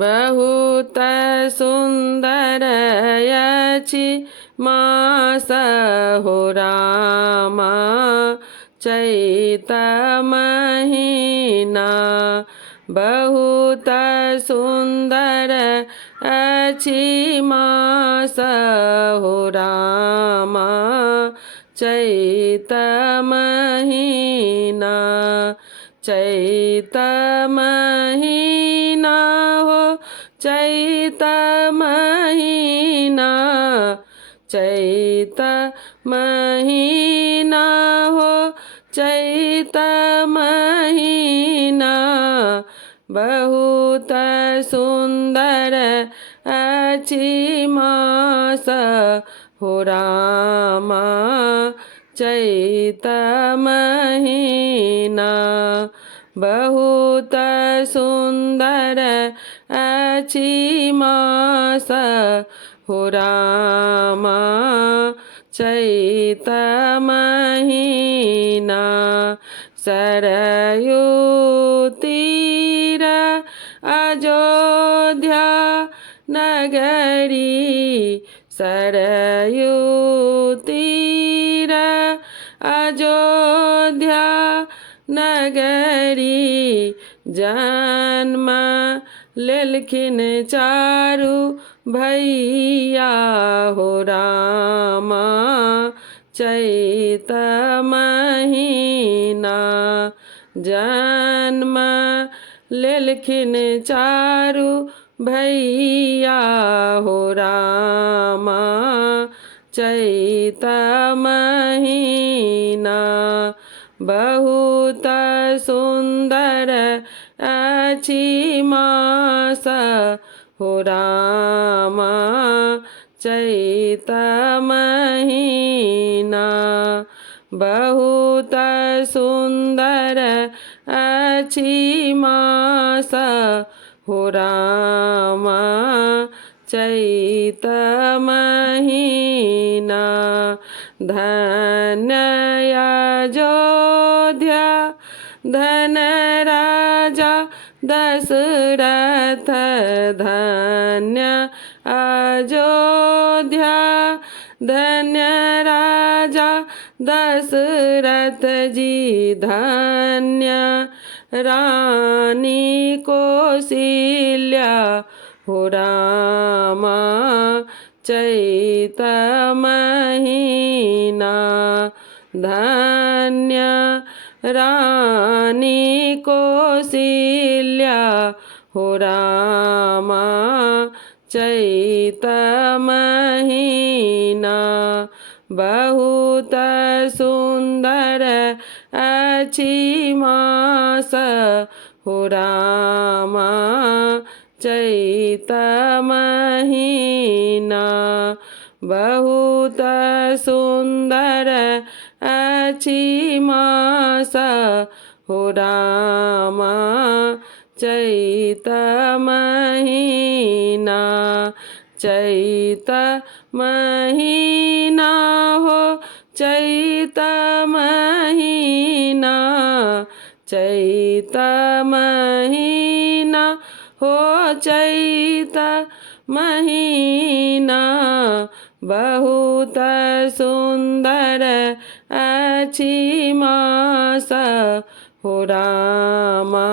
बहुत सुंदर अछि मास हो रामा चैत महीना। बहुत सुंदर अछि मास हो रामा चैत महीना। चैत महीना हो चैत महीना। चैत महीना हो चैत महीना। बहुत सुंदर अछि मास हो रामा चैत महीना। बहुत सुंदर अछि मास हो रामा चैत महीना। सरयू तीर अयोध्या नगरी। सरयू तीर अयोध्या नगरी। जन्म लेलखिन चारू भैया हो रामा चैत महीना। जन्म लेलखिन चारू भैया हो रामा चैत महीना। बहुत सुंदर अछि मास हो रामा चैत महीना। बहुत सुंदर अछि मास हो रामा चैत महीना। धन्य अयोध्या धन राजा दशरथ। धन्य अयोध्या धन्य राजा दशरथ जी। धन्य रानी कौशल्या हो रामा चैत महीना। धन्य रानी कौशल्या हो रामा चैत महीना। बहुत सुंदर अछि मास हो रामा चैत महीना। बहुत सुंदर अछि मास हो रामा चैत महीना। चैत महीना हो चैत महीना। चैत महीना हो चैत महीना। बहुत सुंदर अछि मास हो रामा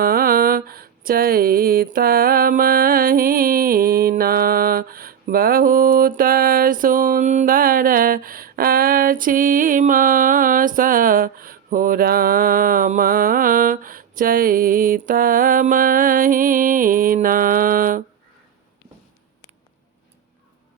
चैत महीना। बहुत सुंदर अछि मास हो रामा चैत महीना।